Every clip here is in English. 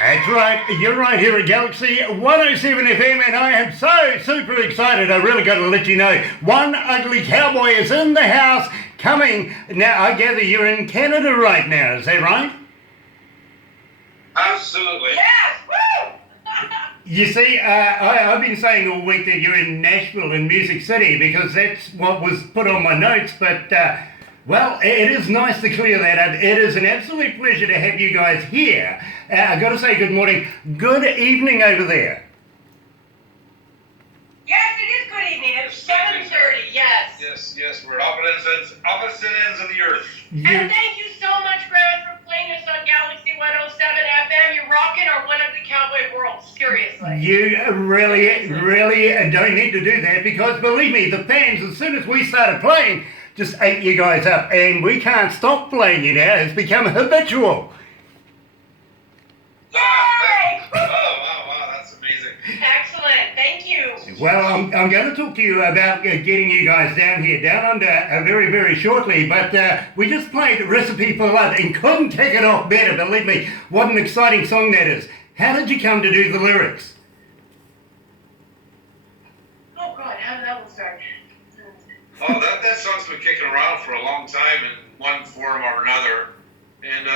That's right, you're right here at Galaxy 107 FM, and I am so super excited. I really got to let you know, One Ugly Cowboy is in the house coming. Now, I gather you're in Canada right now, is that right? Absolutely. Yes! Woo! You see, I've been saying all week that you're in Nashville, in Music City, because that's what was put on my notes, but, well, it is nice to clear that up. It is an absolute pleasure to have you guys here. I've got to say good morning, good evening over there. Yes, it is good evening. It's 7:30, yes. Yes, we're at opposite ends of the earth. And thank you so much, Grant, for playing us on Galaxy 107 FM. You're rocking our One Ugly Cowboy world, seriously. You really don't need to do that, because believe me, the fans, as soon as we started playing, just ate you guys up, and we can't stop playing you now. It's become habitual. Yay! Wow, that's amazing. Excellent, thank you. Well, I'm going to talk to you about getting you guys down under very, very shortly, but we just played Recipe for Love and couldn't take it off better, believe me. What an exciting song that is. How did you come to do the lyrics? Oh, God, how did that one start? Oh, that song's been kicking around for a long time in one form or another. And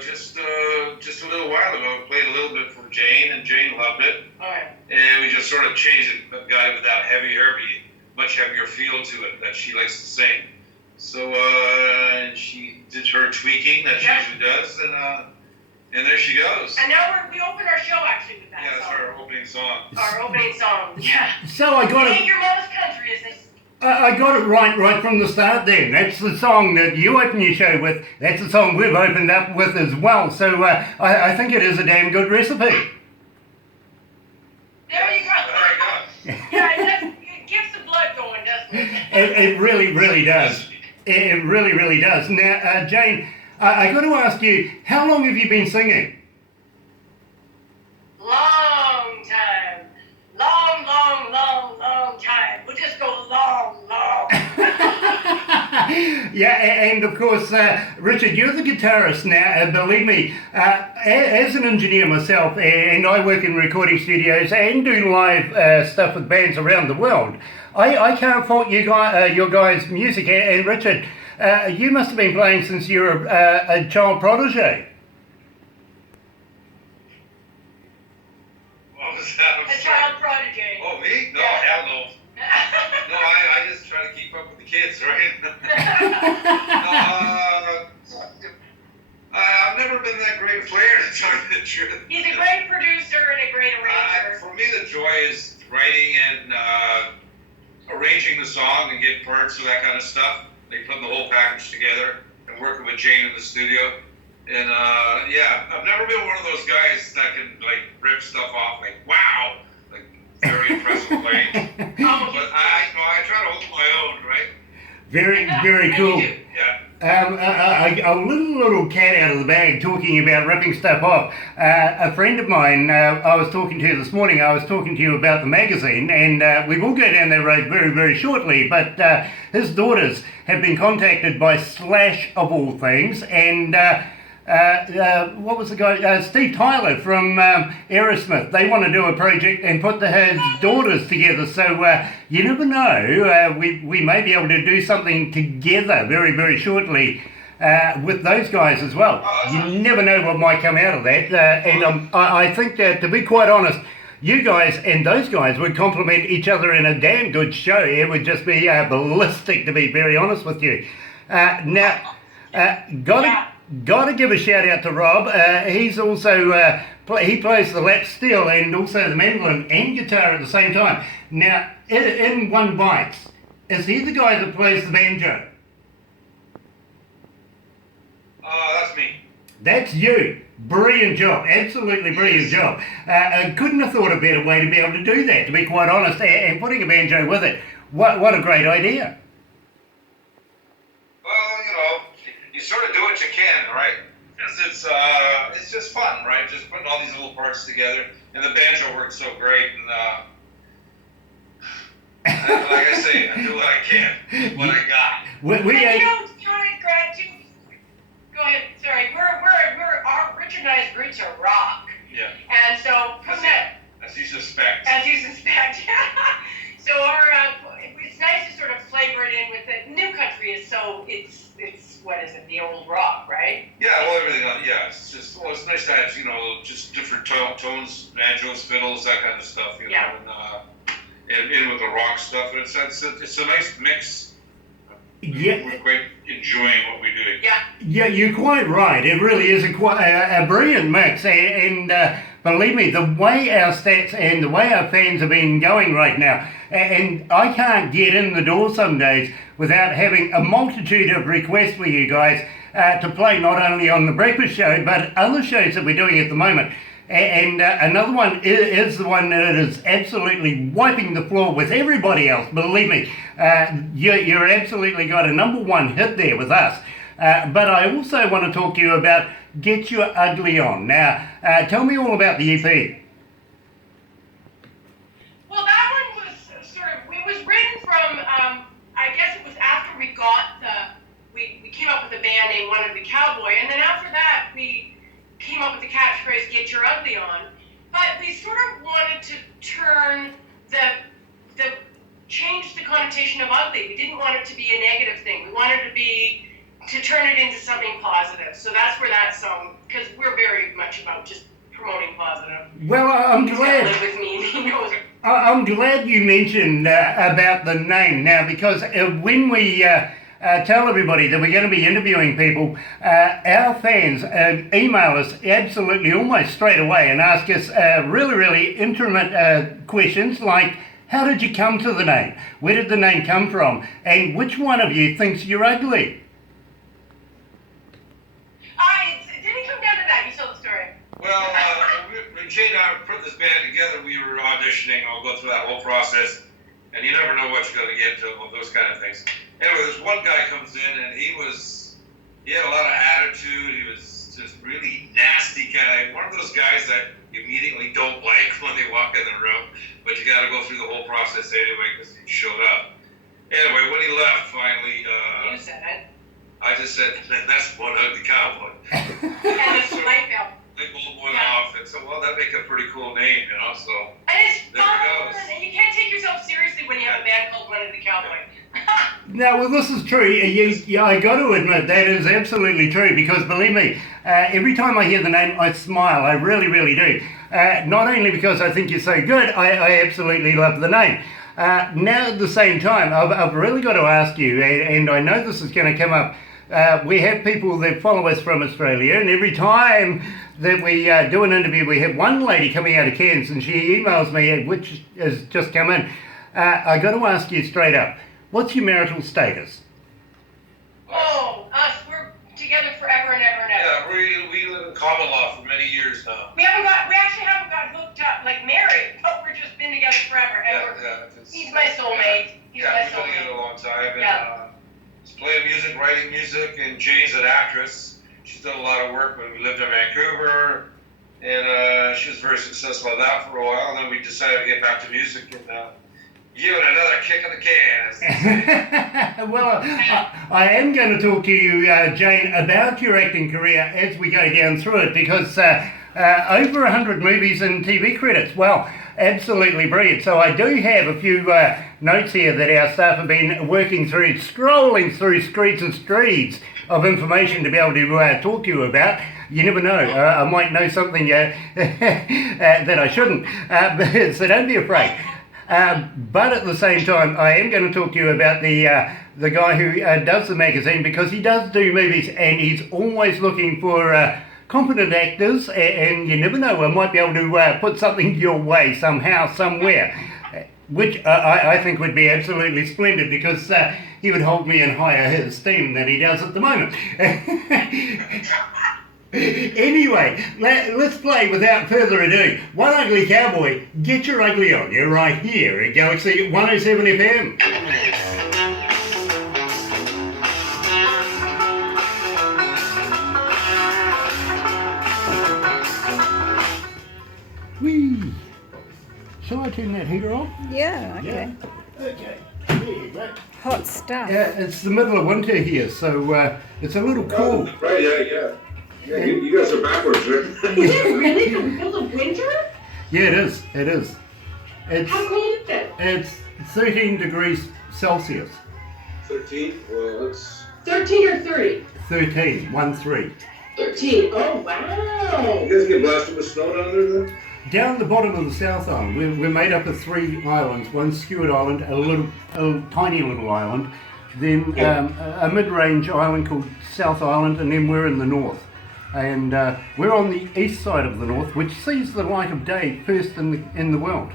just a little while ago, I played a little bit for Jane, and Jane loved it. All right. And we just sort of changed it, got it with that much heavier feel to it that she likes to sing. So she did her tweaking that she usually does, and there she goes. And now we open our show actually with that song. Yeah, that's our opening song. Our opening song, yeah. So I got it. Your mom's country, is this? I got it right from the start then. That's the song that you open your show with. That's the song we've opened up with as well. So I think it is a damn good recipe. There you go. Yeah, it gets the blood going, doesn't it? It really does. It really does. Now, Jane, I got to ask you, how long have you been singing? Long time. Long time. We'll just go long. Yeah, and of course, Richard, you're the guitarist now. Believe me, as an engineer myself, and I work in recording studios and do live stuff with bands around the world, I can't fault you your guys' music. And Richard, you must have been playing since you were a child protege. What was that? A child prodigy. Oh, me? No, hell no. No, I just try to keep up the kids, right? I've never been that great a player, to tell you the truth. He's a great producer and a great arranger. For me, the joy is writing and arranging the song and getting parts of that kind of stuff. Like putting the whole package together and working with Jane in the studio. And yeah, I've never been one of those guys that can like rip stuff off like wow, like very impressive way. But I try to hold my own, right? Very cool. Yeah. A little cat out of the bag talking about ripping stuff off. A friend of mine I was talking to this morning, I was talking to you about the magazine, and we will go down that road very shortly, but his daughters have been contacted by Slash, of all things, and what was the guy? Steve Tyler from Aerosmith. They want to do a project and put his daughters together. So you never know. We may be able to do something together very shortly with those guys as well. You never know what might come out of that. And I think that, to be quite honest, you guys and those guys would complement each other in a damn good show. It would just be ballistic, to be very honest with you. Now, Gotta give a shout out to Rob. He's also he plays the lap steel and also the mandolin and guitar at the same time. Now, in One Bites, is he the guy that plays the banjo? That's me. That's you. Brilliant job. Absolutely brilliant job. I couldn't have thought a better way to be able to do that, to be quite honest, and putting a banjo with it. What a great idea. You sort of do what you can, right? Because it's just fun, right? Just putting all these little parts together, and the banjo works so great. And like I say, I do what I can, what I got. Grant, go ahead. Sorry, Richard and I's roots are rock. Yeah. And so from that, as you suspect. So it's nice to sort of flavor it in with it. New country is so it's what is it? The old rock, right? Yeah, well, everything else. Yeah, it's just it's nice to have just different tones, banjos, fiddles, that kind of stuff. You know, and in with the rock stuff. And it's a nice mix. Yeah. We're quite enjoying what we do. Yeah, you're quite right. It really is a brilliant mix, and believe me, the way our stats and the way our fans have been going right now, and I can't get in the door some days without having a multitude of requests for you guys to play not only on the breakfast show, but other shows that we're doing at the moment. And another one is the one that is absolutely wiping the floor with everybody else. Believe me, you're absolutely got a #1 hit there with us. But I also want to talk to you about Get Your Ugly On. Now, tell me all about the EP. Well, that one was it was written from, I guess it was after we came up with a band named One Ugly Cowboy, and then after that, we came up with the catchphrase "Get Your Ugly On," but we sort of wanted to turn change the connotation of ugly. We didn't want it to be a negative thing. We wanted to turn it into something positive. So that's where that song, because we're very much about just promoting positive. Well, I'm glad. Live with me, he knows. I'm glad you mentioned about the name now, because when we tell everybody that we're going to be interviewing people, our fans email us absolutely almost straight away and ask us really intimate questions like, how did you come to the name? Where did the name come from? And which one of you thinks you're ugly? It didn't come down to that. You tell the story. Well, when Jane and I put this band together, we were auditioning. I'll go through that whole process, and you never know what you're going to get to, those kind of things. Anyway, this one guy comes in, and he had a lot of attitude. He was just really nasty kind of, one of those guys that you immediately don't like when they walk in the room, but you got to go through the whole process anyway because he showed up. Anyway, when he left, finally, you said it. I just said, that's One Ugly Cowboy. And it's light bulb. Light bulb went off, and so, well, that makes a pretty cool name, so. And it's there fun, it goes. and you can't take yourself seriously when you have a band called One Ugly Cowboy. No, well, this is true. I got to admit, that is absolutely true, because believe me, every time I hear the name, I smile. I really do. Not only because I think you're so good, I absolutely love the name. Now at the same time, I've really got to ask you, and I know this is going to come up. We have people that follow us from Australia, and every time that we do an interview, we have one lady coming out of Cairns, and she emails me, which has just come in. I got to ask you straight up, what's your marital status? Oh, us, we're together forever and ever and ever. Yeah, we live in common law for many years now. We actually haven't got hooked up, like married, but we're just been together forever. He's my soulmate. He's my we've been together a long time. And, Yeah. he's playing music, writing music, and Jane's an actress. She's done a lot of work when we lived in Vancouver, and she was very successful at that for a while. And then we decided to get back to music and give it another kick in the can, as they say. Well, I am going to talk to you, Jane, about your acting career as we go down through it, because over 100 movies and TV credits. Well, absolutely brilliant. So I do have a few notes here that our staff have been working through, scrolling through streets and streets of information to be able to talk to you about. You never know. I might know something that I shouldn't. So don't be afraid. But at the same time, I am going to talk to you about the guy who does the magazine, because he does do movies and he's always looking for competent actors, and you never know, I might be able to put something your way somehow, somewhere, which I think would be absolutely splendid, because he would hold me in higher esteem than he does at the moment. Anyway, let's play without further ado. One Ugly Cowboy, get your ugly on. You're right here at Galaxy 107fm. Whee! Shall I turn that heater on? Yeah, okay. Yeah. Okay. There you go. Hot stuff. Yeah, it's the middle of winter here, so it's a little cool. Right, yeah. Yeah, you guys are backwards, right? Is it really the middle of winter? Yeah, it is. It is. It's How cold is it? it's 13 degrees Celsius. 13? Well, that's... 13 or 30? 13, 1-3. 13. Oh, wow. You guys get blasted with snow down there then? Down the bottom of the South Island, we're made up of 3 islands. One Stewart Island, a tiny little island, then a mid-range island called South Island, and then we're in the north. And we're on the east side of the north, which sees the light of day first in the world.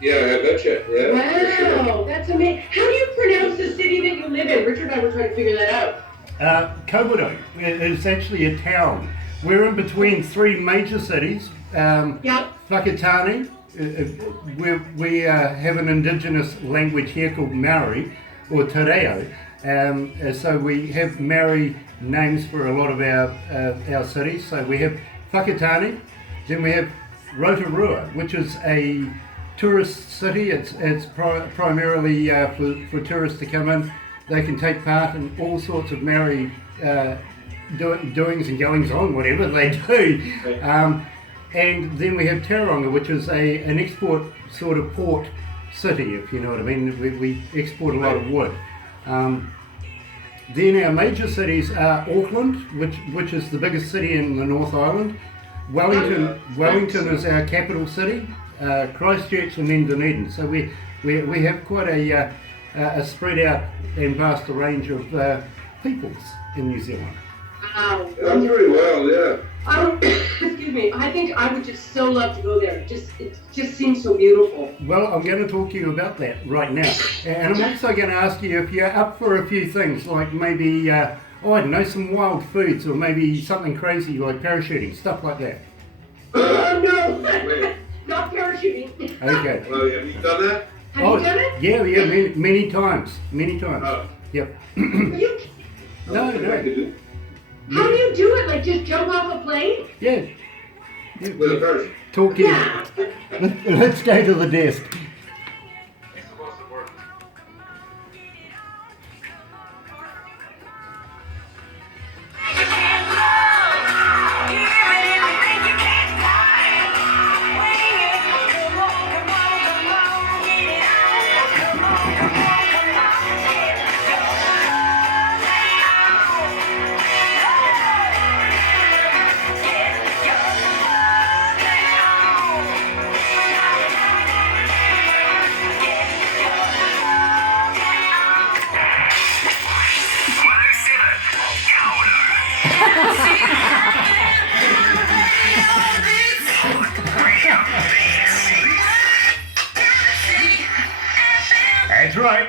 Yeah, I betcha. Yeah. for sure. Wow, that's amazing. How do you pronounce the city that you live in? Richard and I were trying to figure that out. Komodo is actually a town. We're in between 3 major cities. Yep. Whakatane, we have an indigenous language here called Maori, or Te Reo. So we have Maori names for a lot of our cities. So we have Whakatane, then we have Rotorua, which is a tourist city. It's primarily for tourists to come in. They can take part in all sorts of Maori doings and goings on, whatever they do. And then we have Tauranga, which is an export sort of port city, if you know what I mean. We export a lot of wood. Then our major cities are Auckland, which is the biggest city in the North Island. Wellington is our capital city. Christchurch, and then Dunedin. So we have quite a spread out and vast range of peoples in New Zealand. Wow. Done pretty well, yeah. Excuse me. I think I would just so love to go there. It just seems so beautiful. Well, I'm going to talk to you about that right now. And I'm also going to ask you if you're up for a few things, like maybe, I don't know, some wild foods, or maybe something crazy like parachuting, stuff like that. No. Wait. Not parachuting. Okay. Well, have you done that? Have you done it? Yeah, many times. Oh. Yep. You, No. I could do. how do you do it? Like just jump off a plane? Yeah. With a parachute. Talk to Yeah. you. Let's go to the desk. It's supposed to work.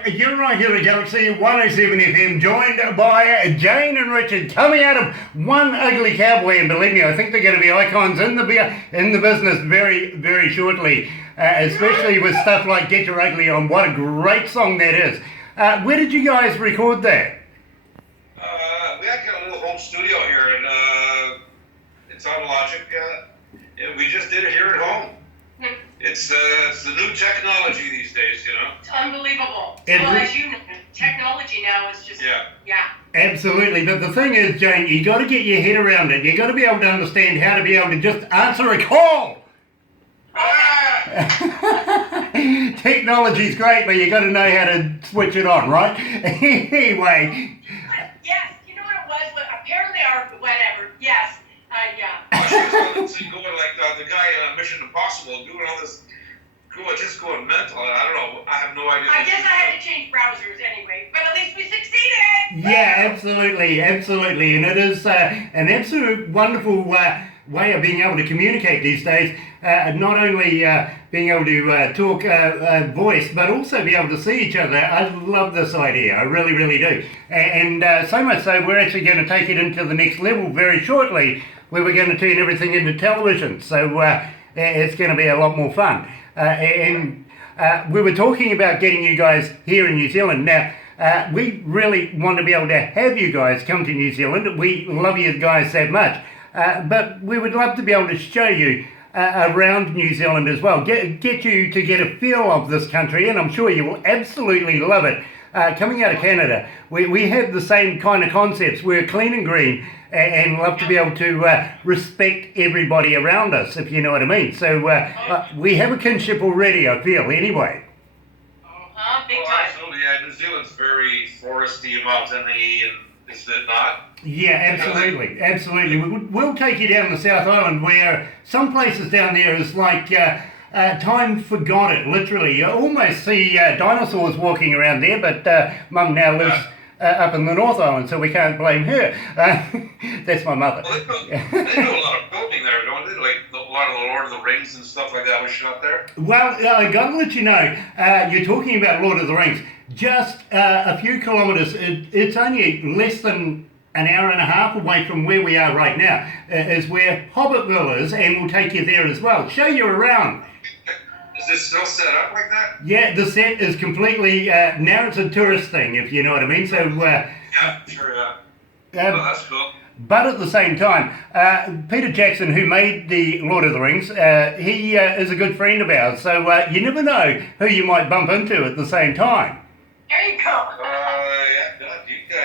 You're right here at Galaxy 107 FM, joined by Jane and Richard, coming out of One Ugly Cowboy, and believe me, I think they're going to be icons in the business very, very shortly, especially with stuff like Get Your Ugly On. What a great song that is. Where did you guys record that? We actually got a little home studio here, and it's on Logic. And we just did it here at home. It's the new technology these days, you know. It's unbelievable. Well, as you know, technology now is just yeah. Absolutely, but the thing is, Jane, you got to get your head around it. You got to be able to understand how to be able to just answer a call. Technology's great, but you got to know how to switch it on, right? Anyway. Yes, you know what it was? But apparently our whatever. Yes. Yeah. She was going like the guy on Mission Impossible, doing all this, just going mental. I don't know. I have no idea. I guess I had to change browsers anyway, but at least we succeeded. Yeah, absolutely, and it is an absolute wonderful way of being able to communicate these days. Not only being able to talk voice, but also be able to see each other. I love this idea. I really, really do. And so much so, we're actually going to take it into the next level very shortly, where we're going to turn everything into television. So it's going to be a lot more fun. And we were talking about getting you guys here in New Zealand. Now, we really want to be able to have you guys come to New Zealand. We love you guys that much. But we would love to be able to show you around New Zealand as well. Get you to get a feel of this country, and I'm sure you will absolutely love it. Coming out of Canada, we have the same kind of concepts. We're clean and green and love to be able to respect everybody around us, if you know what I mean. So we have a kinship already, I feel, anyway. Big time. Absolutely, yeah. New Zealand's very foresty and mountainy, and is it not? Yeah, absolutely. We'll take you down the South Island, where some places down there is like time forgot it, literally. You almost see dinosaurs walking around there, but Mum now lives up in the North Island, so we can't blame her. That's my mother. Well, they do a lot of filming there, don't they? Like a lot of the Lord of the Rings and stuff like that was shot there. Well, I got to let you know, you're talking about Lord of the Rings. Just a few kilometres, it's only less than an hour and a half away from where we are right now, is where Hobbitville is, and we'll take you there as well. Show you around. Is this still set up like that? Yeah, the set is completely, now it's a tourist thing, if you know what I mean. So, yeah, sure, yeah. Well, that's cool. But at the same time, Peter Jackson, who made the Lord of the Rings, he is a good friend of ours. So you never know who you might bump into at the same time. There you go.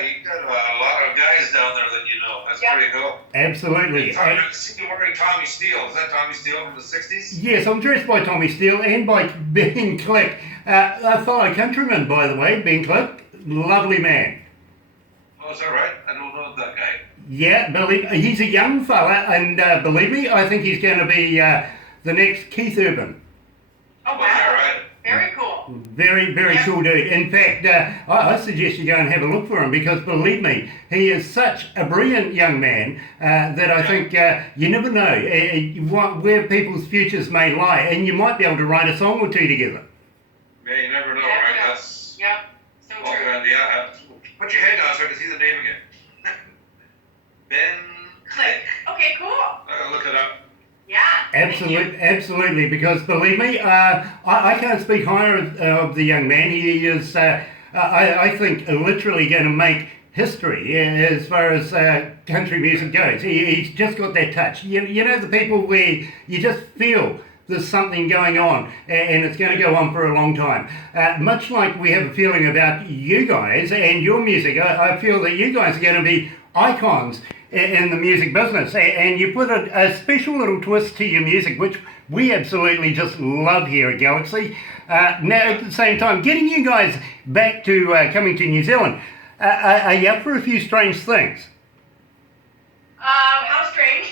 You got a lot of guys down there that you know. That's pretty cool. Absolutely. I see you wearing Tommy Steele. Is that Tommy Steele from the 60s? Yes, I'm dressed by Tommy Steele and by Ben Click, a fellow countryman, by the way. Ben Click, lovely man. Oh, is that right? I don't know that guy. Yeah, he's a young fella, and believe me, I think he's going to be the next Keith Urban. Oh, wow. Right. Very cool. Very, very cool dude. In fact, I suggest you go and have a look for him, because believe me, he is such a brilliant young man that I think you never know where people's futures may lie, and you might be able to write a song or two together. Yeah, you never know, right? That's so true. Yeah. Put your head down so I can see the name again. Ben Click. Okay, cool. I'll look it up. Yeah. Absolutely, because believe me, I can't speak higher of the young man. He is, I think, literally going to make history as far as country music goes. He's just got that touch. You know, the people where you just feel there's something going on, and it's going to go on for a long time. Much like we have a feeling about you guys and your music, I feel that you guys are going to be icons in the music business, and you put a special little twist to your music, which we absolutely just love here at Galaxy. Now, at the same time, getting you guys back to coming to New Zealand, are you up for a few strange things? How strange?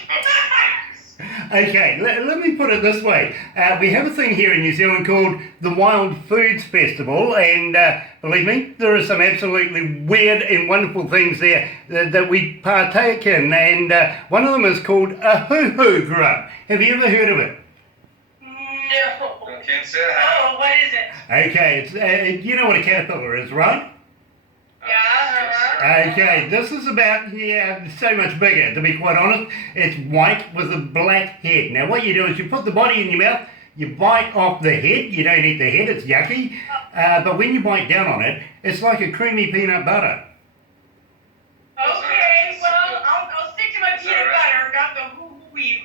Okay, let me put it this way. We have a thing here in New Zealand called the Wild Foods Festival, and believe me, there are some absolutely weird and wonderful things there that we partake in, and one of them is called a hoo-hoo grub. Have you ever heard of it? No. Can't say I have. Oh, what is it? Okay, it's you know what a caterpillar is, right? Yeah. Okay, this is about, so much bigger, to be quite honest. It's white with a black head. Now what you do is you put the body in your mouth, you bite off the head, you don't eat the head, it's yucky. But when you bite down on it, it's like a creamy peanut butter. Okay, well, I'll stick to my peanut butter, not the hoo-hoo-wee,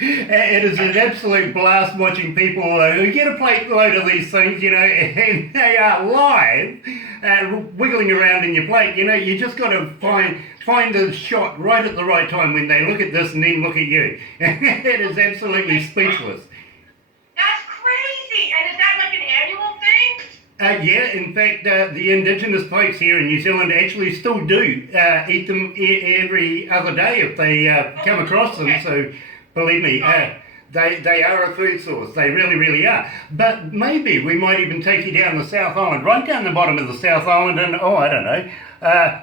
It is an absolute blast watching people who get a plate load of these things, and they are live, wiggling around in your plate. You just got to find the shot right at the right time when they look at this and then look at you. It is absolutely speechless. That's crazy! And is that like an annual thing? Yeah, in fact, the indigenous folks here in New Zealand actually still do eat them every other day if they come across them. So, believe me, they are a food source. They really, really are. But maybe we might even take you down the South Island, right down the bottom of the South Island, and I don't know,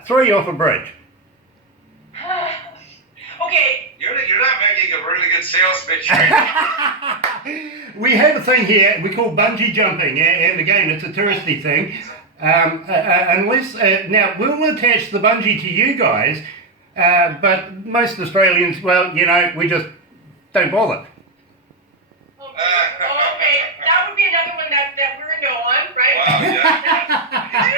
throw you off a bridge. Okay. You're not making a really good sales pitch right now. We have a thing here we call bungee jumping, and again, it's a touristy thing. Now we'll attach the bungee to you guys, but most Australians, well, we just don't bother. Okay, that would be another one that we're a no on, right? Wow, yeah.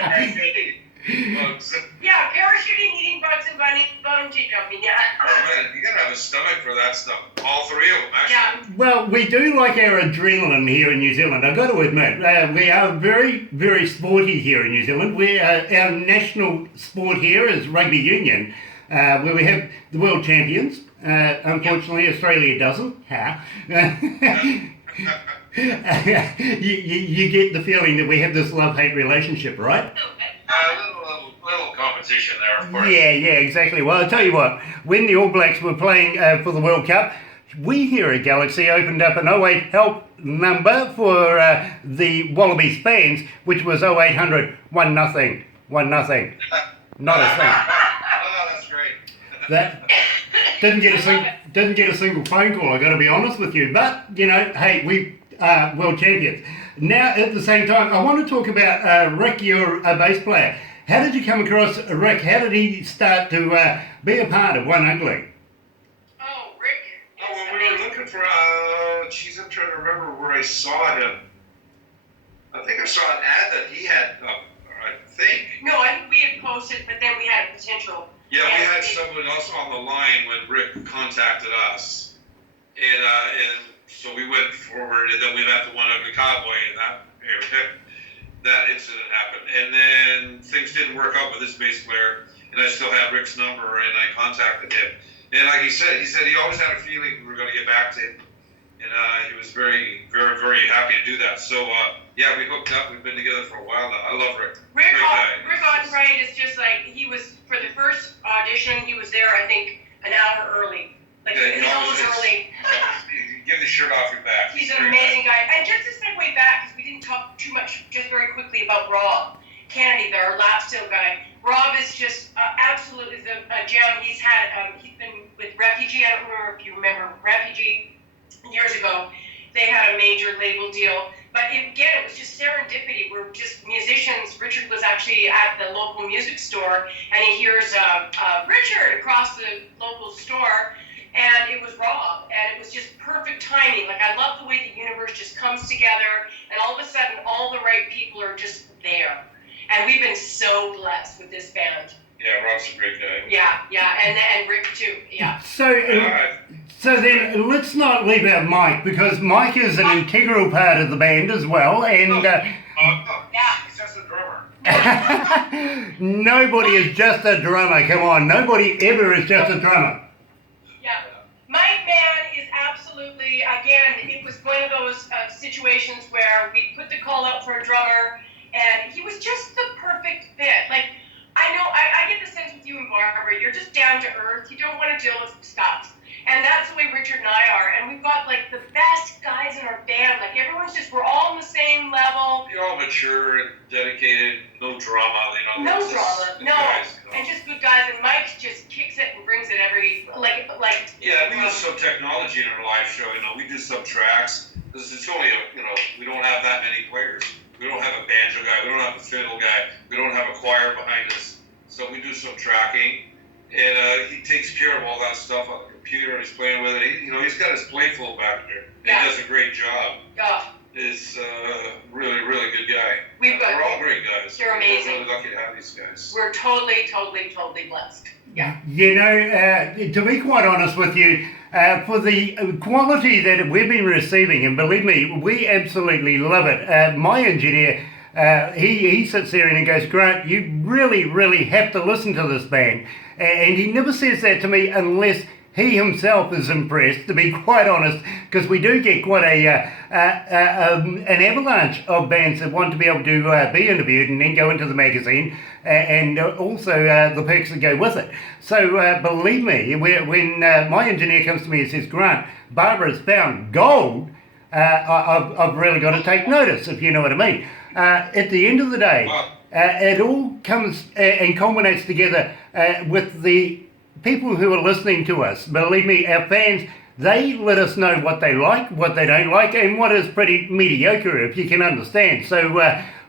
Bugs. Yeah, parachuting, eating bugs, and bungee jumping, yeah. Oh man, you gotta have a stomach for that stuff. All three of them, actually. Yeah. Well, we do like our adrenaline here in New Zealand, I've got to admit. We are very, very sporty here in New Zealand. Our national sport here is rugby union, where we have the world champions. Unfortunately, Australia doesn't. You get the feeling that we have this love-hate relationship, right? Little competition there, of course. Yeah, exactly. Well, I'll tell you what, when the All Blacks were playing for the World Cup, we here at Galaxy opened up an 08 help number for the Wallabies fans, which was 0800 1-0. Not a thing. Oh, that's great. That didn't get a single phone call, I got to be honest with you. But, hey, we are world champions. Now, at the same time, I want to talk about Rick, your bass player. How did you come across Rick? How did he start to be a part of One Ugly? Oh, Rick. Oh, well, we were looking for, I'm trying to remember where I saw him. I think I saw an ad that he had, I think. No, I think we had posted, but then we had a potential. Yeah, we had someone else on the line when Rick contacted us. And so we went forward, and then we met the One Ugly Cowboy, and that incident happened. And then things didn't work out with this bass player, and I still had Rick's number, and I contacted him. And like he said he always had a feeling we were going to get back to him. And he was very, very, very happy to do that. So, yeah, we hooked up. We've been together for a while now. I love Rick. Rick Reid is just like, he was, for the first audition, he was there, I think, an hour early. Like, Yeah, he's always early. Give the shirt off your back. He's an amazing guy. And just to segue back, because we didn't talk too much, just very quickly about Rob Kennedy, our lap steel guy. Rob is just absolutely a gem. He's been with Refugee. I don't remember if you remember Refugee years ago. They had a major label deal. But again, it was just serendipity. We're just musicians. Richard was actually at the local music store, and he hears Richard across the local store. And it was Rob, and it was just perfect timing. Like, I love the way the universe just comes together, and all of a sudden, all the right people are just there. And we've been so blessed with this band. Yeah, Rob's a great guy. Yeah, and Rick too, yeah. So then, let's not leave out Mike, because Mike is an integral part of the band as well, and... He's just a drummer. Nobody is just a drummer, come on. Nobody ever is just a drummer. Mike Man is absolutely, again, it was one of those situations where we put the call out for a drummer, and he was just the perfect fit. Like, I get the sense with you and Barbara, you're just down to earth. You don't want to deal with stuff. And that's the way Richard and I are. And we've got, like, the best guys in our band. Like, we're all on the same level. You're all mature and dedicated, no drama, No drama, no. Guys, and just good guys, and Mike just kicks it and brings it every like. Yeah, we use some technology in our live show. We do some tracks because it's only we don't have that many players. We don't have a banjo guy. We don't have a fiddle guy. We don't have a choir behind us. So we do some tracking, and he takes care of all that stuff on the computer. He's playing with it. He's got his playful back there. Yeah. He does a great job. Yeah. Is really, really good guy. We're all great guys. They're amazing. We're really lucky to have these guys. We're totally blessed. Yeah. To be quite honest with you, for the quality that we've been receiving, and believe me, we absolutely love it. My engineer, he sits there and he goes, Grant, you really, really have to listen to this band. And he never says that to me unless he himself is impressed, to be quite honest, because we do get quite an avalanche of bands that want to be able to be interviewed and then go into the magazine, and also the perks that go with it. So believe me, when my engineer comes to me and says, Grant, Barbara's found gold, I've really got to take notice, if you know what I mean. At the end of the day, it all comes and culminates together with the people who are listening to us. Believe me, our fans, they let us know what they like, what they don't like, and what is pretty mediocre, if you can understand. So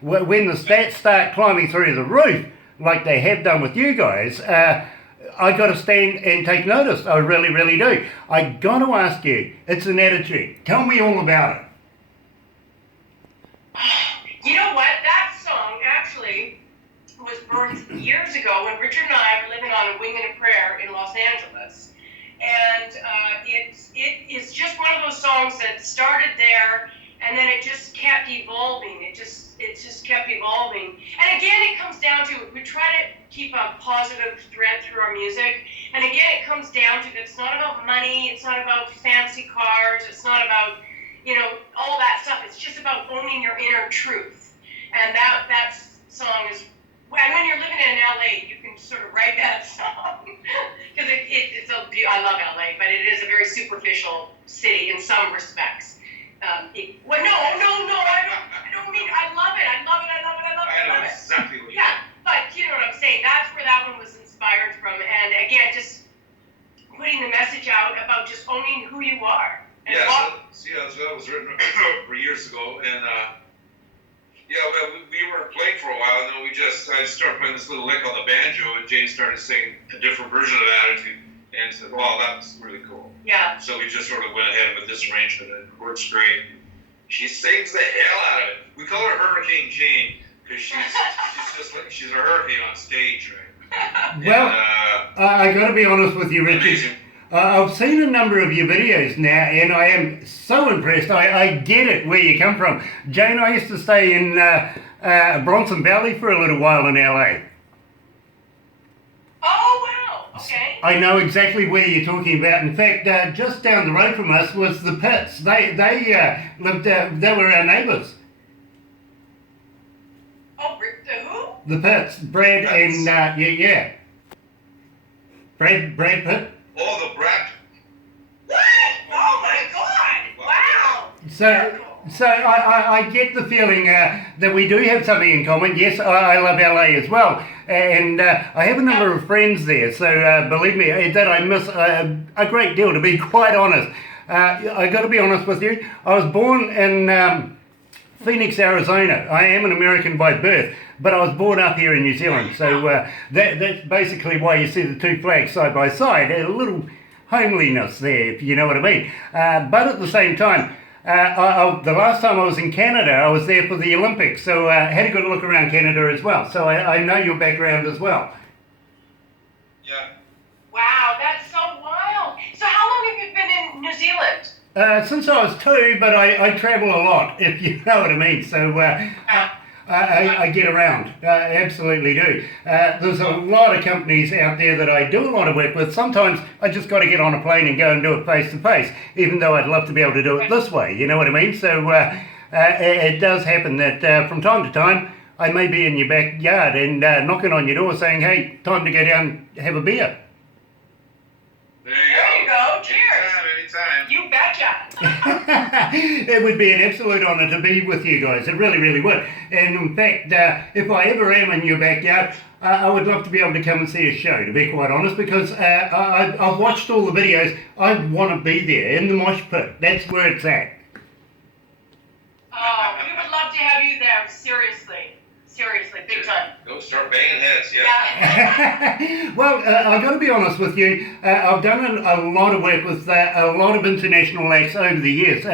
when the stats start climbing through the roof, like they have done with you guys, I got to stand and take notice. I really, really do. I got to ask you, it's an attitude. Tell me all about it. You know what? That song actually was birthed years ago when Richard and I were living on a wing and a prayer in Los Angeles. And it is just one of those songs that started there, and then it just kept evolving. It just kept evolving. And again, it comes down to, we try to keep a positive thread through our music. And again, it comes down to, it's not about money, it's not about fancy cars, it's not about, all that stuff. It's just about owning your inner truth. And that song is, when you're living in LA, you can sort of write that song. Because I love LA, but it is a very superficial city in some respects. No, I don't mean, I love it. I love it. Exactly what you Yeah, but you know what I'm saying. That's where that one was inspired from. And again, just putting the message out about just owning who you are. And that was written years ago, and we were playing for a while, and then I started playing this little lick on the banjo, and Jane started singing a different version of Attitude, and said, wow, that's really cool. Yeah. So we just sort of went ahead with this arrangement, and it works great. She sings the hell out of it. We call her Hurricane Jane, because she's a hurricane on stage, right? Well, I got to be honest with you, Richard. Amazing. I've seen a number of your videos now, and I am so impressed. I get it where you come from. Jane, I used to stay in Bronson Valley for a little while in LA. Oh, wow. Okay. I know exactly where you're talking about. In fact, just down the road from us was the Pits. They lived. They were our neighbours. Oh, the who? The Pits, Brad and yeah. Brad Pitt. Oh, the Brad. What? Oh my God! Wow. So I get the feeling that we do have something in common. Yes, I love LA as well, and I have a number of friends there. So believe me, that I miss a great deal. To be quite honest, I got to be honest with you. I was born in Phoenix, Arizona. I am an American by birth, but I was born up here in New Zealand. So that's basically why you see the two flags side by side. A little homeliness there, if you know what I mean. But at the same time, the last time I was in Canada, I was there for the Olympics. So I had a good look around Canada as well. So I know your background as well. Yeah. Wow, that's so wild. So how long have you been in New Zealand? Since I was 2, but I travel a lot, if you know what I mean. So I get around, absolutely do. There's a lot of companies out there that I do a lot of work with. Sometimes I just got to get on a plane and go and do it face to face, even though I'd love to be able to do it this way, you know what I mean? So it does happen that from time to time I may be in your backyard and knocking on your door saying, hey, time to go down and have a beer. There you go. Cheers. Anytime. You betcha. It would be an absolute honour to be with you guys. It really, really would. And in fact, if I ever am in your backyard, I would love to be able to come and see a show, to be quite honest, because I've watched all the videos. I want to be there in the mosh pit. That's where it's at. Oh, we would love to have you there. Seriously, big time. Go start banging heads, yeah. Well, I've got to be honest with you. I've done a lot of work with a lot of international acts over the years.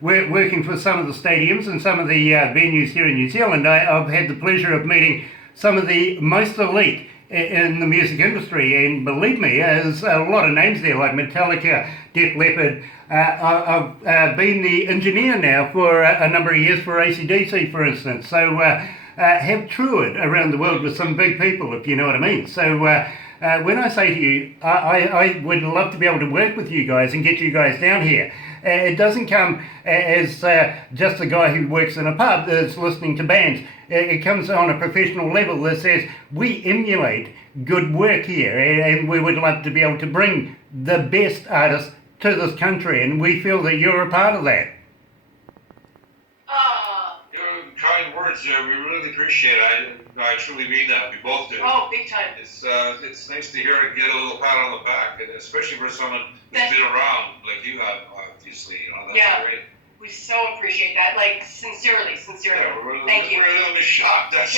We're working for some of the stadiums and some of the venues here in New Zealand. I've had the pleasure of meeting some of the most elite in the music industry, and believe me, there's a lot of names there like Metallica, Def Leppard. I've been the engineer now for a number of years for AC/DC, for instance. So have toured around the world with some big people, if you know what I mean. So when I say to you, I would love to be able to work with you guys and get you guys down here. It doesn't come as just a guy who works in a pub that's listening to bands. It comes on a professional level that says we emulate good work here, and we would love to be able to bring the best artists to this country, and we feel that you're a part of that. Your kind words, we really appreciate it. I truly mean that. We both do. Oh, big time. It's nice to hear and get a little pat on the back, and especially for someone who's been around like you have, obviously. That's great. We so appreciate that. Like, sincerely. Yeah, Thank you. We're a little bit shocked. That's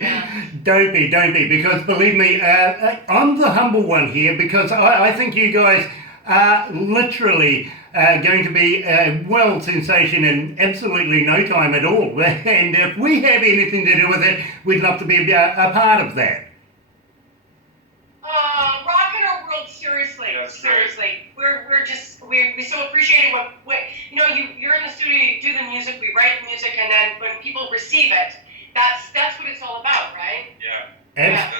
Yeah. Don't be, because believe me, I'm the humble one here, because I think you guys are literally going to be a world sensation in absolutely no time at all. And if we have anything to do with it, we'd love to be a part of that. Rocking our world, seriously. That's seriously. Right. We so appreciate what you know. You're in the studio, you do the music, we write the music, and then when people receive it, that's what it's all about, right? Yeah.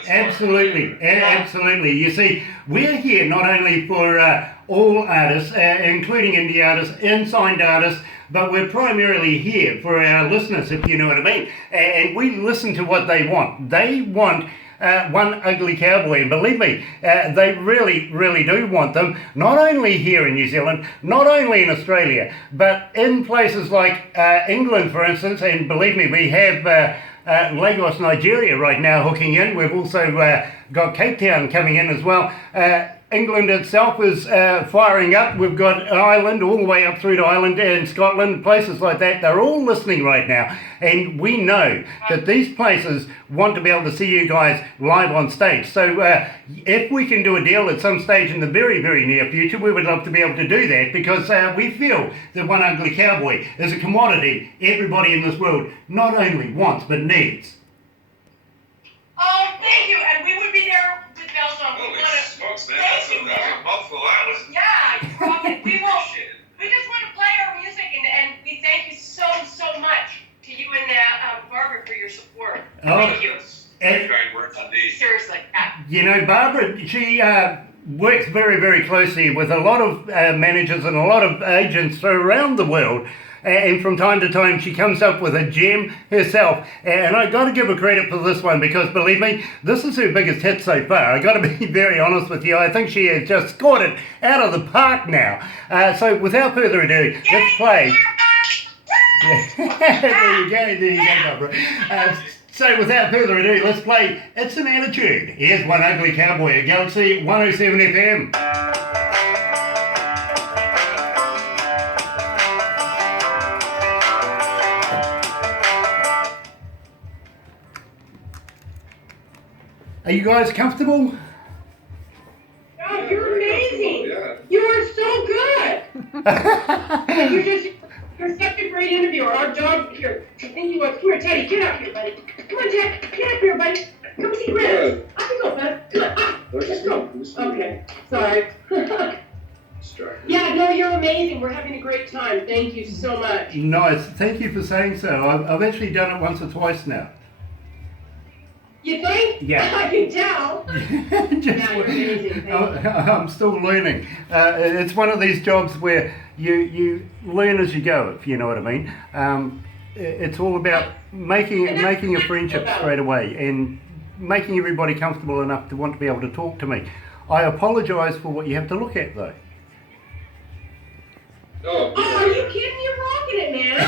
Absolutely. Absolutely. You see, we're here not only for all artists, including indie artists, signed artists, but we're primarily here for our listeners, if you know what I mean. And we listen to what they want. They want One Ugly Cowboy, and believe me, they really, really do want them, not only here in New Zealand, not only in Australia, but in places like England, for instance, and believe me, we have Lagos, Nigeria right now hooking in. We've also got Cape Town coming in as well. England itself is firing up. We've got Ireland all the way up through to Ireland and Scotland, places like that. They're all listening right now. And we know that these places want to be able to see you guys live on stage. So if we can do a deal at some stage in the very, very near future, we would love to be able to do that, because we feel that One Ugly Cowboy is a commodity everybody in this world not only wants but needs. Oh, thank you. And we would be there with bells on. Holy smokes, man. Thank That's you, a man. mouthful. That was... Yeah, you're welcome. We just want to play our music, and we thank you so much to you and Barbara for your support. Thank you. Very kind words indeed. Seriously. Yeah. You know, Barbara, she works very, very closely with a lot of managers and a lot of agents around the world. And from time to time, she comes up with a gem herself. And I got to give her credit for this one, because believe me, this is her biggest hit so far. I got to be very honest with you. I think she has just scored it out of the park now. So without further ado, let's play. There you go, Barbara. So without further ado, let's play It's an Attitude. Here's One Ugly Cowboy at Galaxy 107 FM. Are you guys comfortable? Oh, you're amazing. Yeah. You are so good. You're such a great interviewer. Our dog here. I think you want. Come here, Teddy. Get up here, buddy. Come on, Jack. Get up here, buddy. Come see Grant. Up you go, bud. Good. Let's go. Okay. Sorry. Yeah, no, you're amazing. We're having a great time. Thank you so much. Nice. Thank you for saying so. I've actually done it once or twice now. You think? Yeah. I can tell. Yeah, you're amazing. Thank you. I'm still learning. It's one of these jobs where you learn as you go, if you know what I mean. It's all about making a friendship straight away and making everybody comfortable enough to want to be able to talk to me. I apologise for what you have to look at, though. Oh, Oh, are you kidding? You're rocking it, man.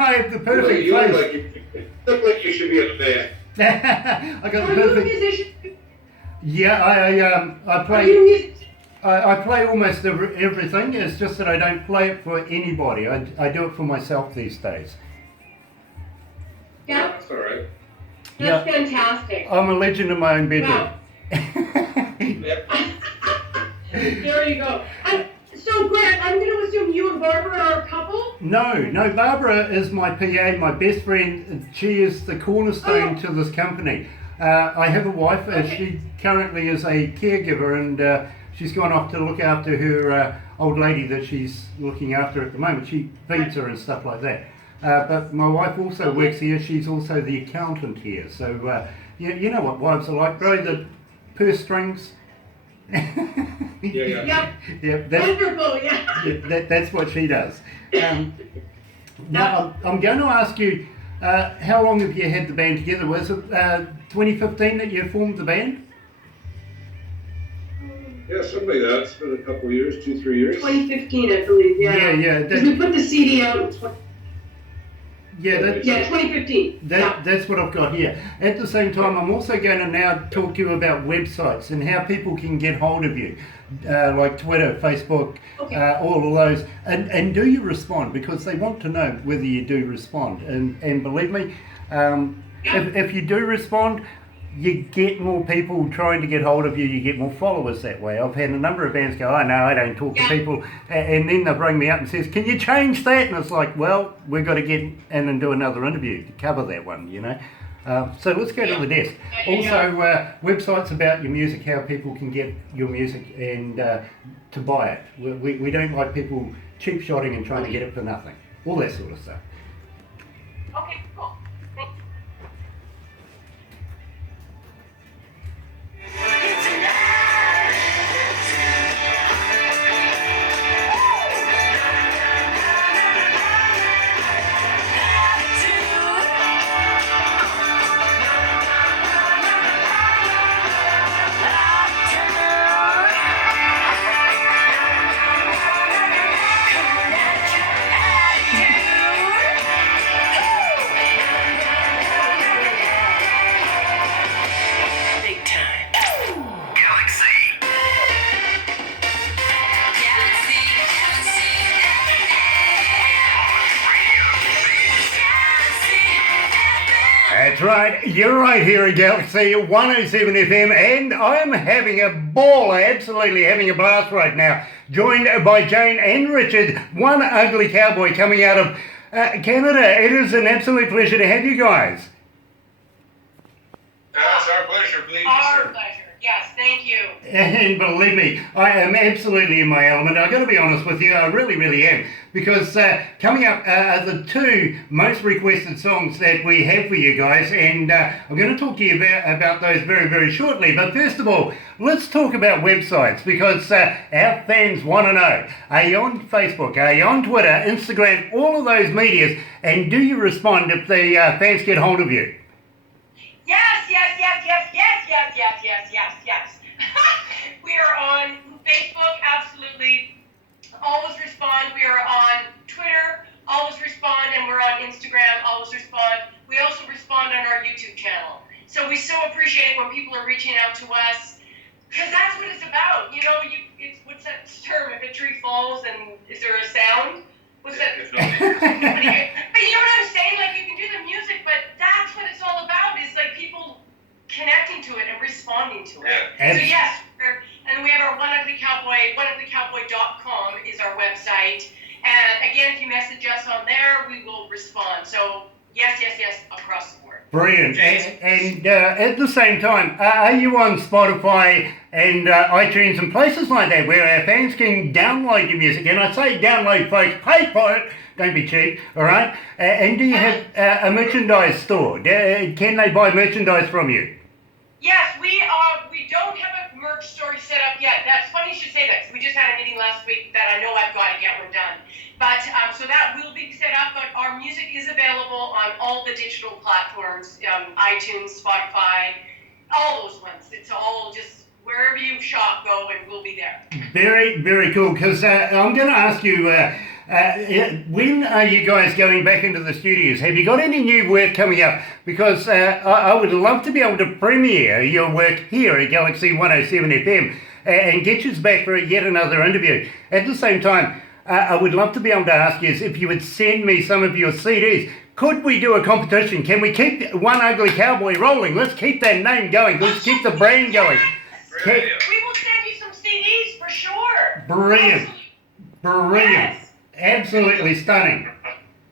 I have the perfect you face. look like you should be in a band. I got the Are you a perfect. musician? Yeah, I Are play. you a musician? I play almost everything. It's just that I don't play it for anybody. I do it for myself these days. Yeah. That's all right. That's fantastic. I'm a legend in my own bedroom. Wow. There you go. So, Grant, I'm going to assume you and Barbara are a couple? No, Barbara is my PA, my best friend. She is the cornerstone to this company. I have a wife. She currently is a caregiver, and she's gone off to look after her old lady that she's looking after at the moment. She feeds her and stuff like that. But my wife also works here. She's also the accountant here. So you know what wives are like, bro. The purse strings. Yeah. Yep, Wonderful, yeah. that's what she does. Now, I'm going to ask you, how long have you had the band together? Was it 2015 that you formed the band? Yeah, something like that. It's been a couple of years, 2-3 years. 2015, I believe, yeah. Yeah. Because we put the CD out in 2015. That's what I've got here. At the same time, I'm also going to now talk to you about websites and how people can get hold of you, like Twitter, Facebook, all of those. And do you respond? Because they want to know whether you do respond. And believe me, if you do respond, you get more people trying to get hold of you, you get more followers that way. I've had a number of bands go, oh no, I don't talk to people, and then they bring me up and says, can you change that? And it's like, well, we've got to get in and do another interview to cover that one, you know. So let's go to the desk. Also, websites about your music, how people can get your music and to buy it. We don't like people cheap shotting and trying to get it for nothing. All that sort of stuff. Okay, cool. Thank you. That's right, you're right here at Galaxy 107 FM, and I'm having a ball, absolutely having a blast right now. Joined by Jane and Richard, One Ugly Cowboy, coming out of Canada. It is an absolute pleasure to have you guys. It's our pleasure, believe me, Our sir. pleasure. Yes, thank you. And believe me, I am absolutely in my element. I've got to be honest with you, I really, really am. Because coming up are the two most requested songs that we have for you guys, and I'm going to talk to you about those very, very shortly. But first of all, let's talk about websites, because our fans want to know, are you on Facebook, are you on Twitter, Instagram, all of those medias, and do you respond if the fans get hold of you? Yes. We are on Facebook, absolutely. Always respond. We are on Twitter, always respond, and we're on Instagram, always respond. We also respond on our YouTube channel. So we so appreciate it when people are reaching out to us, because that's what it's about. You know, it's what's that term? If a tree falls, and is there a sound? What's that? But you know what I'm saying? Like, you can do the music, but that's what it's all about, is like people connecting to it and responding to it. Yeah. So yes, and we have our One Ugly Cowboy, oneuglycowboy.com is our website. And again, if you message us on there, we will respond. So yes, across the board. Brilliant. And at the same time, are you on Spotify and iTunes and places like that where our fans can download your music? And I say download, folks, pay for it. Don't be cheap, all right? And do you have a merchandise store? Can they buy merchandise from you? Yes, we don't have a merch store set up yet. That's funny you should say that, because we just had a meeting last week that I know I've got to get one done. But so that will be set up, but our music is available on all the digital platforms, iTunes, Spotify, all those ones. It's all just wherever you shop, go, and we'll be there. Very, very cool, because I'm going to ask you, When are you guys going back into the studios? Have you got any new work coming up? Because I would love to be able to premiere your work here at Galaxy 107 FM and get you back for yet another interview. At the same time, I would love to be able to ask you if you would send me some of your CDs. Could we do a competition? Can we keep One Ugly Cowboy rolling? Let's keep that name going. Let's keep the brand going. We will send you some CDs for sure. Brilliant. Brilliant. Yes. Absolutely stunning.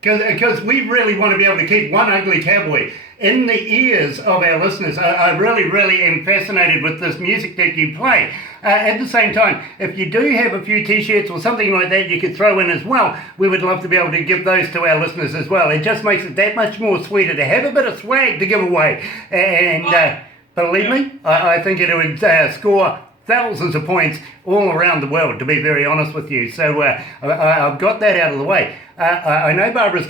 Because we really want to be able to keep One Ugly Cowboy in the ears of our listeners. I really am fascinated with this music that you play. At the same time, if you do have a few t-shirts or something like that you could throw in as well, we would love to be able to give those to our listeners as well. It just makes it that much more sweeter to have a bit of swag to give away. And believe me, I think it would score thousands of points all around the world, to be very honest with you. So I've got that out of the way. I know Barbara's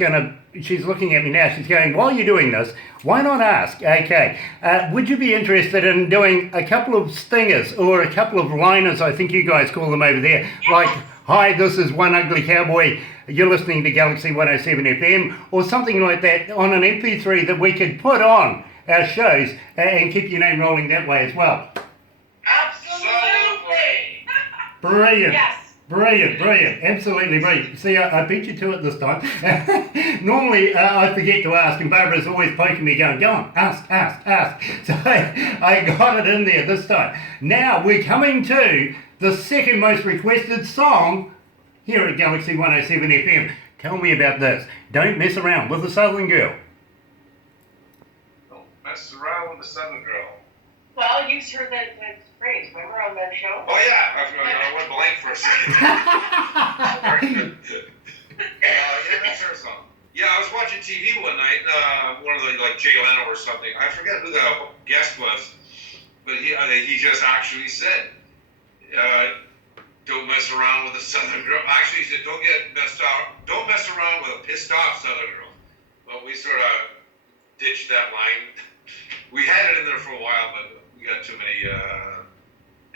she's looking at me now, she's going, while you're doing this, why not ask? Okay, would you be interested in doing a couple of stingers or a couple of liners, I think you guys call them over there, like, hi, this is One Ugly Cowboy, you're listening to Galaxy 107 FM, or something like that on an MP3 that we could put on our shows and keep your name rolling that way as well? Absolutely. Brilliant. Yes. Brilliant, absolutely brilliant. See, I beat you to it this time. Normally, I forget to ask, and Barbara's always poking me going, go on, ask. So I got it in there this time. Now, we're coming to the second most requested song here at Galaxy 107 FM. Tell me about this. Don't mess around with the Southern Girl. Don't mess around with the Southern Girl. Well, you heard that phrase, remember on that show? Oh yeah, I went blank for a second. Yeah, that's her song. Yeah, I was watching TV one night, one of the, like, Jay Leno or something. I forget who the guest was, but he just actually said, don't mess around with a Southern girl. Actually, he said, don't mess around with a pissed off Southern girl. Well, we sort of ditched that line. We had it in there for a while, but we got too many,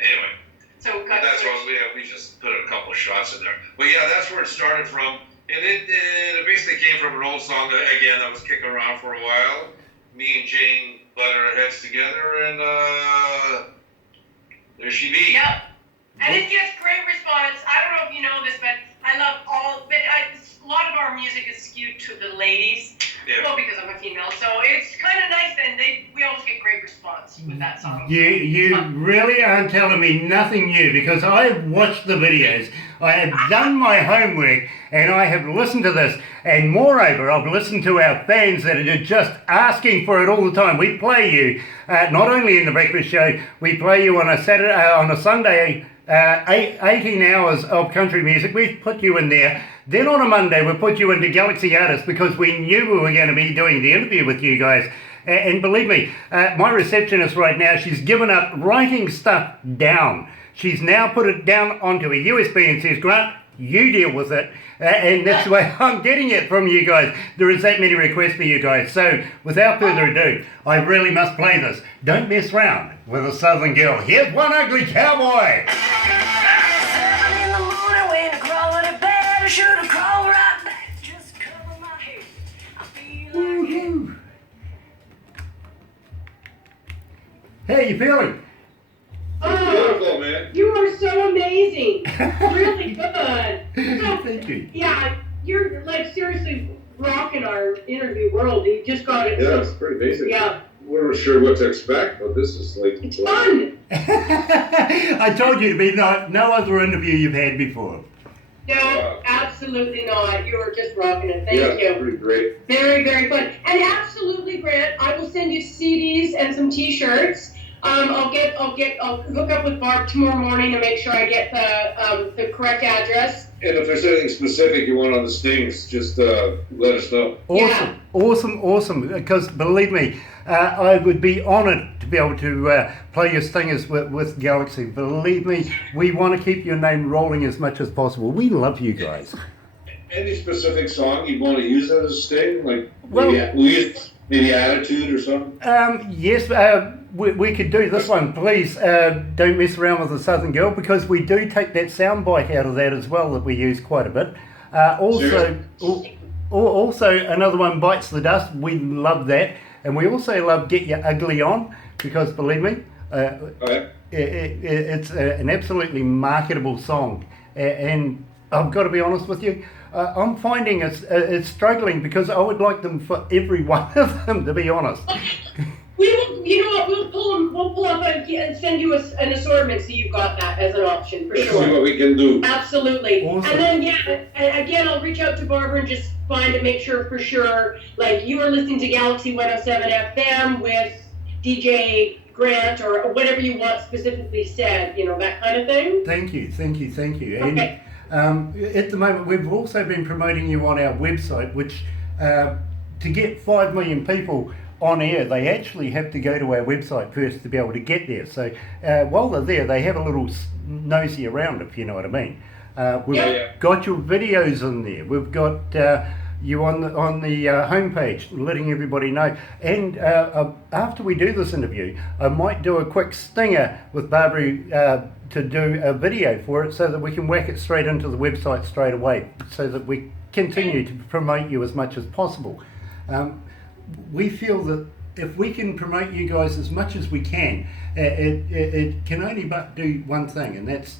anyway. So That's why we just put a couple of shots in there. But yeah, that's where it started from. And it basically came from an old song that was kicking around for a while. Me and Jane butted our heads together, and there she be. Yep. And it gets great response. I don't know if you know this, but I love a lot of our music is skewed to the ladies. Yeah. Well, because I'm a female, so it's kind of nice, and we always get great response with that song. You really aren't telling me nothing new, because I've watched the videos, I have done my homework, and I have listened to this, and moreover, I've listened to our fans that are just asking for it all the time. We play you, not only in the breakfast show, we play you on a Saturday, on a Sunday, 18 hours of country music. We've put you in there. Then on a Monday, we put you into Galaxy Artists because we knew we were going to be doing the interview with you guys. And believe me, my receptionist right now, she's given up writing stuff down. She's now put it down onto a USB and says, Grant, you deal with it. And that's the way I'm getting it from you guys. There is that many requests for you guys. So without further ado, I really must play this. Don't mess around with a Southern girl. Here's One Ugly Cowboy. Should've crawled right back, just cover my head. I feel like How you feeling? Beautiful, man. You are so amazing. Really good. Thank you. Yeah, you're like seriously rocking our interview world. You just got it. Yeah, it's pretty basic. Yeah. We weren't sure what to expect, but this is like... It's fun. I told you to be no other interview you've had before. No, absolutely not. You are just rocking it. Thank Yeah, you. pretty great. Very, very fun. And absolutely, Grant, I will send you CDs and some T-shirts. I'll hook up with Barb tomorrow morning to make sure I get the correct address. And if there's anything specific you want on the stings, just let us know. Awesome, Yeah. awesome. Because believe me, I would be honoured to be able to play your stingers with Galaxy. Believe me, we want to keep your name rolling as much as possible. We love you guys. Any specific song you want to use as a sting? Like, Well- maybe Attitude or something? Yes, we could do this one, please. Don't mess around with the Southern Girl, because we do take that sound bite out of that as well that we use quite a bit. Also, another one, Bites the Dust. We love that. And we also love Get Your Ugly On, because believe me, it's an absolutely marketable song. And I've got to be honest with you, I'm finding it's struggling, because I would like them for every one of them, to be honest. We will, you know what, we'll pull up and send you an assortment so you've got that as an option for Let's sure. see what we can do. Absolutely. Awesome. And then, and again, I'll reach out to Barbara and just find and make sure for sure, like you are listening to Galaxy 107 FM with DJ Grant or whatever you want specifically said, you know, that kind of thing. Thank you. Okay. And at the moment, we've also been promoting you on our website, which to get 5 million people on air, they actually have to go to our website first to be able to get there. So while they're there, they have a little nosy around, if you know what I mean. We've got your videos in there. We've got you on the homepage, letting everybody know. And after we do this interview, I might do a quick stinger with Barbara to do a video for it, so that we can whack it straight into the website straight away, so that we continue to promote you as much as possible. We feel that if we can promote you guys as much as we can, it can only but do one thing, and that's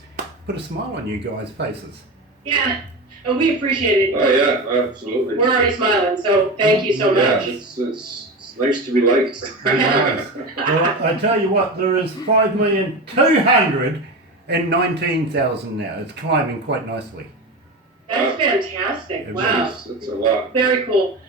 put a smile on you guys' faces. Yeah, and we appreciate it. Oh yeah, absolutely. We're already smiling, so thank you so much. Yeah, it's nice to be liked. Well, I tell you what, there is 5,219,000 now. It's climbing quite nicely. That's fantastic. Wow. It's a lot. Very cool.